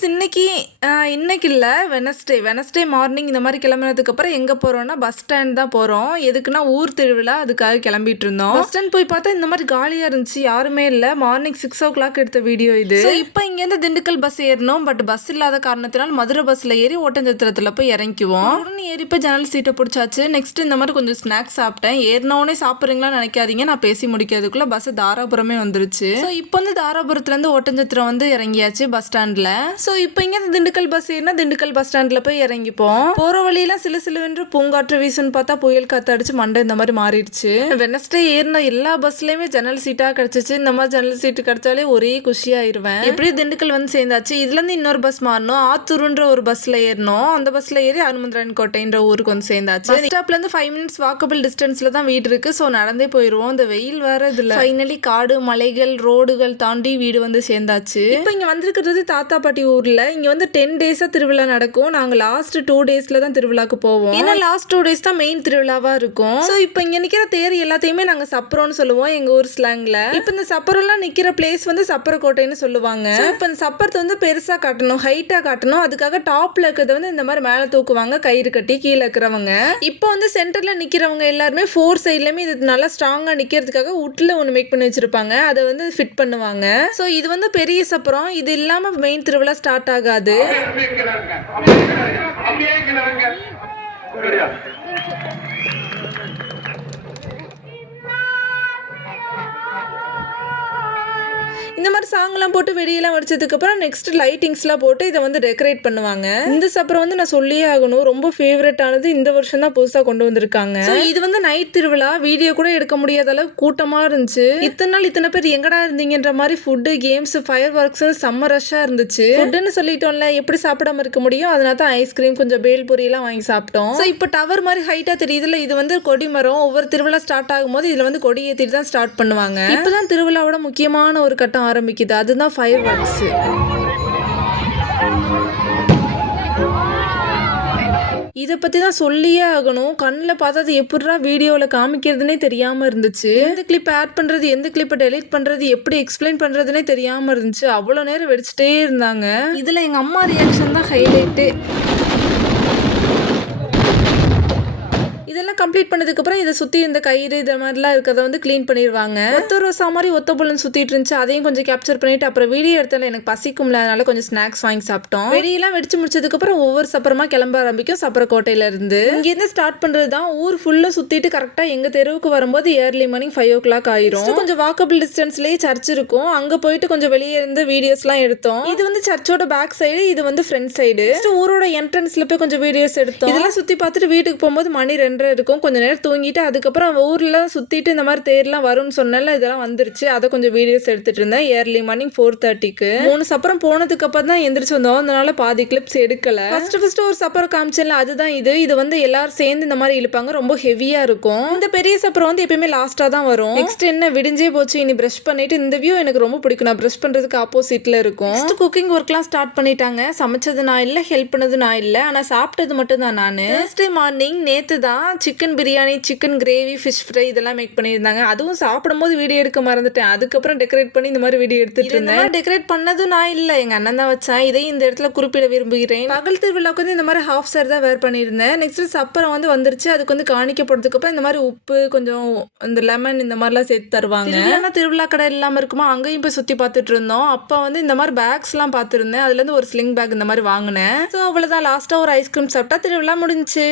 Friends இன்னைக்கு இல்லை Wednesday morning இந்த மாதிரி கிளம்புனதுக்கப்புறம் எங்கே போகிறோம்னா பஸ் ஸ்டாண்ட் தான் போகிறோம். எதுக்குன்னா ஊர் திருவிழா, அதுக்காக கிளம்பிட்டு இருந்தோம். பஸ் ஸ்டாண்ட் போய் பார்த்தா இந்த மாதிரி காலியாக இருந்துச்சு, யாருமே இல்லை. மார்னிங் 6 o'clock எடுத்த வீடியோ இது. இப்போ இங்கேருந்து திண்டுக்கல் பஸ் ஏறணும். பட் பஸ் இல்லாத காரணத்தினால் மதுரை பஸ்ஸில் ஏறி ஓட்டஞ்சத்திரத்தில் போய் இறங்கிக்குவோம். உடனே ஏறி போய் ஜன்னல் சீட்டை பிடிச்சாச்சு. நெக்ஸ்ட் இந்த மாதிரி கொஞ்சம் ஸ்நாக்ஸ் சாப்பிட்டேன். ஏறினோடனே சாப்பிட்றீங்களா நினைக்காதீங்க, நான் பேசி முடிக்கிறதுக்குள்ளே பஸ் தாராபுரமே வந்துருச்சு. ஸோ இப்போ வந்து தாராபுரத்துலேருந்து ஓட்டஞ்சத்திரம் வந்து இறங்கியாச்சு பஸ் ஸ்டாண்டில். ஸோ இப்போ இங்கே திண்டுக்கல் பஸ் ஏறினா திண்டுக்கல் பஸ் ஸ்டாண்டில் போய் இறங்கிப்போம். போகிற வழியெல்லாம் சிலுவென்று பூங்காற்று வீசுன்னு பார்த்தா புயல் காற்று அடிச்சு மண்டை இந்த மாதிரி மாறிடுச்சு. வெனஸ்டே ஏறின எல்லா பஸ்லையுமே ஜன்னல் சீட்டாக கிடச்சிச்சு. இந்த மாதிரி ஜன்னல் சீட்டு கிடைச்சாலே ஒரே குஷியாயிருவேன். எப்படியும் திண்டுக்கல் வந்து சேர்ந்தாச்சு. இதுலேருந்து இன்னொரு பஸ் மாறணும். ஆத்தூருன்ற ஒரு பஸ்ஸில் ஏறணும். அந்த பஸ்ஸில் ஏறி அனுமந்திரன் கோட்டைன்ற ஊருக்கு வந்து சேர்ந்தாச்சு. பஸ் ஸ்டாப்லேருந்து 5 minutes வாக்கபிள் டிஸ்டன்ஸில் தான் வீடு இருக்குது. ஸோ நடந்தே போயிடுவோம். இந்த வெயில் வேற இதில் ஃபைனலி காடு மலைகள் ரோடுகள் தாண்டி வீடு வந்து சேர்ந்தாச்சு. இப்போ இங்கே வந்திருக்கிறது தாத்தா பாட்டி ஊர்ல. இங்க வந்து 10 days திருவிழா நடக்கும். நாங்க லாஸ்ட் 2 daysல தான் திருவிழாக்கு போவோம். ஏன்னா லாஸ்ட் 2 days தான் மெயின் திருவிழாவா இருக்கும். சோ இப்போ இங்க நிக்கிற தேர் எல்லாத்தையுமே நாங்க சப்பரம்னு சொல்லுவோம் எங்க ஊர் ஸ்லாங்ல. இப்போ இந்த சப்பரம்லாம் நிக்கிற பிளேஸ் வந்து சப்பரக்கோட்டைன்னு சொல்லுவாங்க. இப்போ இந்த சப்பரத்தை வந்து பெருசா காட்டணும், ஹைட்டா காட்டணும். அதுக்காக டாப்ல இருக்கிறத வந்து இந்த மாதிரி மேல தூக்குவாங்க கயிறு கட்டி. கீழே இருக்கிறவங்க இப்போ வந்து சென்டர்ல நிக்கிறவங்க எல்லாருமே 4 சைட்லயுமே இது நல்லா ஸ்ட்ராங்கா நிக்கிறதுக்காக உட்ல ஒன்று மேக் பண்ணி வச்சிருப்பாங்க. அதை வந்து ஃபிட் பண்ணுவாங்க. ஸோ இது வந்து பெரிய சப்பரம். இது இல்லாம மெயின் திருவிழா ஸ்டார்ட் ஆகாது. இந்த மாதிரி சாங்லாம் போட்டு வெடியெல்லாம் வடிச்சதுக்கப்புறம் நெக்ஸ்ட் லைட்டிங்ஸ்லாம் போட்டு இதை வந்து டெக்கரேட் பண்ணுவாங்க. இந்த சப்பரம் வந்து நான் சொல்லியே ஆகணும், ரொம்ப ஃபேவரட்டானது. இந்த வருஷம் தான் புதுசாக கொண்டு வந்திருக்காங்க. இது வந்து நைட் திருவிழா, வீடியோ கூட எடுக்க முடியாத அளவுக்கு கூட்டமாக இருந்துச்சு. இத்தனை நாள் இத்தனை பேர் எங்கடா இருந்தீங்கன்ற மாதிரி ஃபுட்டு கேம்ஸ் ஃபயர் ஒர்க்ஸ் செம்ம ரஷ்ஷாக இருந்துச்சு. ஃபுட்டுன்னு சொல்லிட்டோம்ல, எப்படி சாப்பிடாம இருக்க முடியும்? அதனால தான் ஐஸ்கிரீம் கொஞ்சம் பேல்பூரியெல்லாம் வாங்கி சாப்பிட்டோம். ஸோ இப்போ டவர் மாதிரி ஹைட்டாக தெரியுதுல, இது வந்து கொடிமரம். ஒவ்வொரு திருவிழா ஸ்டார்ட் ஆகும்போது இதில் வந்து கொடி ஏற்றிட்டு தான் ஸ்டார்ட் பண்ணுவாங்க. இப்போதான் திருவிழாவோட முக்கியமான ஒரு கட்டம் ஆரம்பிக்குது, அதுதான் ஃபயர் ஒர்க்ஸ். இதை பற்றி தான் சொல்லியே ஆகணும். கண்ணில் பார்த்தா அது எப்படிரா வீடியோவில் காமிக்கிறதுனே தெரியாமல் இருந்துச்சு. எந்த கிளிப் ஆட் பண்ணுறது, எந்த கிளிப்பை டெலிட் பண்ணுறது, எப்படி எக்ஸ்பிளைன் பண்ணுறதுனே தெரியாமல் இருந்துச்சு. அவ்வளோ நேரம் வெடிச்சிட்டே இருந்தாங்க. இதில் எங்கள் அம்மா ரியாக்ஷன் தான் ஹைலைட்டு. இதெல்லாம் கம்ப்ளீட் பண்ணதுக்கப்புறம் இதை சுற்றி இந்த கயிறு இது மாதிரிலாம் இருக்கிறத வந்து க்ளீன் பண்ணிடுவாங்க. ஒத்த ரோசா மாதிரி ஒத்த புல்லன் சுற்றிட்டு இருந்துச்சு. அதையும் கொஞ்சம் கேப்சர் பண்ணிட்டு அப்புறம் வீடியோ எடுத்தால எனக்கு பசிக்கும்ல, அதனால கொஞ்சம் ஸ்நாக்ஸ் வாங்கி சாப்பிட்டோம். வெடியெல்லாம் வெடிச்சு முடிச்சதுக்கப்புறம் ஒவ்வொரு சப்பரமா கிளம்ப ஆரம்பிக்கும். சப்பரக்கோட்டையில இருந்து இங்கேருந்து ஸ்டார்ட் பண்ணுறது தான். ஊர் ஃபுல்லாக சுற்றிட்டு கரெக்டாக எங்கள் தெருவுக்கு வரும்போது ஏர்லி மார்னிங் 5 o'clock ஆயிரும். கொஞ்சம் வாக்கபிள் டிஸ்டன்ஸ்லேயே சர்ச் இருக்கும். அங்கே போயிட்டு கொஞ்சம் வெளியே இருந்து வீடியோஸ்லாம் எடுத்தோம். இது வந்து சர்ச்சோட பேக் சைடு, இது வந்து ஃப்ரண்ட் சைடு. ஊரோட என்ட்ரன்ஸ்ல போய் கொஞ்சம் வீடியோஸ் எடுத்தோம். இதெல்லாம் சுற்றி பார்த்துட்டு வீட்டுக்கு போகும்போது மணி 2:30 இருக்கும். கொஞ்ச நேரம் தூங்கிட்டு அதுக்கப்புறம் ஊர்ல சுத்திட்டு இந்த மாதிரி தேர்லாம் வரும்னு சொன்னால இதெல்லாம் வந்துருச்சு. அதை கொஞ்சம் வீடியோஸ் எடுத்துட்டு இருந்தேன். ஏர்லி மார்னிங் 4:30க்கு 3 சப்பரம் போனதுக்கு அப்புறம் தான் எந்திரிச்சு வந்தோம். அதனால பாதி கிளிப்ஸ் எடுக்கல. ஃபர்ஸ்ட் ஒரு சப்பரம் காமிச்சேன்ல, அதுதான் இது வந்து எல்லாரும் சேர்ந்து இந்த மாதிரி இழுப்பாங்க. ரொம்ப ஹெவியா இருக்கும். இந்த பெரிய சப்பரம் வந்து எப்பயுமே லாஸ்டா தான் வரும். நெக்ஸ்ட் என்ன விடிஞ்சே போச்சு, இனி பிரஷ் பண்ணிட்டு. இந்த வியூ எனக்கு ரொம்ப பிடிக்கும். நான் பிரஷ் பண்றதுக்கு ஆப்போசிட்ல இருக்கும். நெக்ஸ்ட் குக்கிங் ஒர்க்லாம் ஸ்டார்ட் பண்ணிட்டாங்க. சமைச்சது நான் இல்லை, ஹெல்ப் பண்ணது நான் இல்லை, ஆனா சாப்பிட்டது மட்டும் தான் நான். நெக்ஸ்ட் மார்னிங் நேத்து தான் chicken biryani, chicken gravy, fish fry இதெல்லாம் மேக் பண்ணியிருந்தாங்க. அதுவும் சாப்பிடும்போது வீடியோ எடுக்க மறந்துட்டேன். அதுக்கப்புறம் டெக்கரேட் பண்ணி இந்த மாதிரி வீடியோ எடுத்துட்டு இருந்தேன். டெக்கரேட் பண்ணதும் நான் இல்லை, எங்க அண்ணன் தான் வச்சேன். இதையும் இந்த இடத்துல குறிப்பிட விரும்புகிறேன். பகல் திருவிழாவுக்கு வந்து இந்த மாதிரி ஹாஃப் சார் தான் வேர் பண்ணியிருந்தேன். நெக்ஸ்ட் சப்பரம் வந்து வந்துருச்சு. அதுக்கு வந்து காணிக்க போடுறதுக்கு அப்புறம் இந்த மாதிரி உப்பு கொஞ்சம் இந்த லெமன் இந்த மாதிரிலாம் சேர்த்து தருவாங்க. திருவிழா கடை இல்லாமல் இருக்குமா, அங்கேயும் போய் சுற்றி பார்த்துட்டு இருந்தோம். அப்போ வந்து இந்த மாதிரி பேக்ஸ்லாம் பார்த்துருந்தேன். அதுலேருந்து ஒரு ஸ்லிங் பேக் இந்த மாதிரி வாங்கினேன். ஸோ அவ்வளோதான். லாஸ்ட்டாக ஒரு ஐஸ்கிரீம் சாப்பிட்டா திருவிழா முடிஞ்சுச்சு.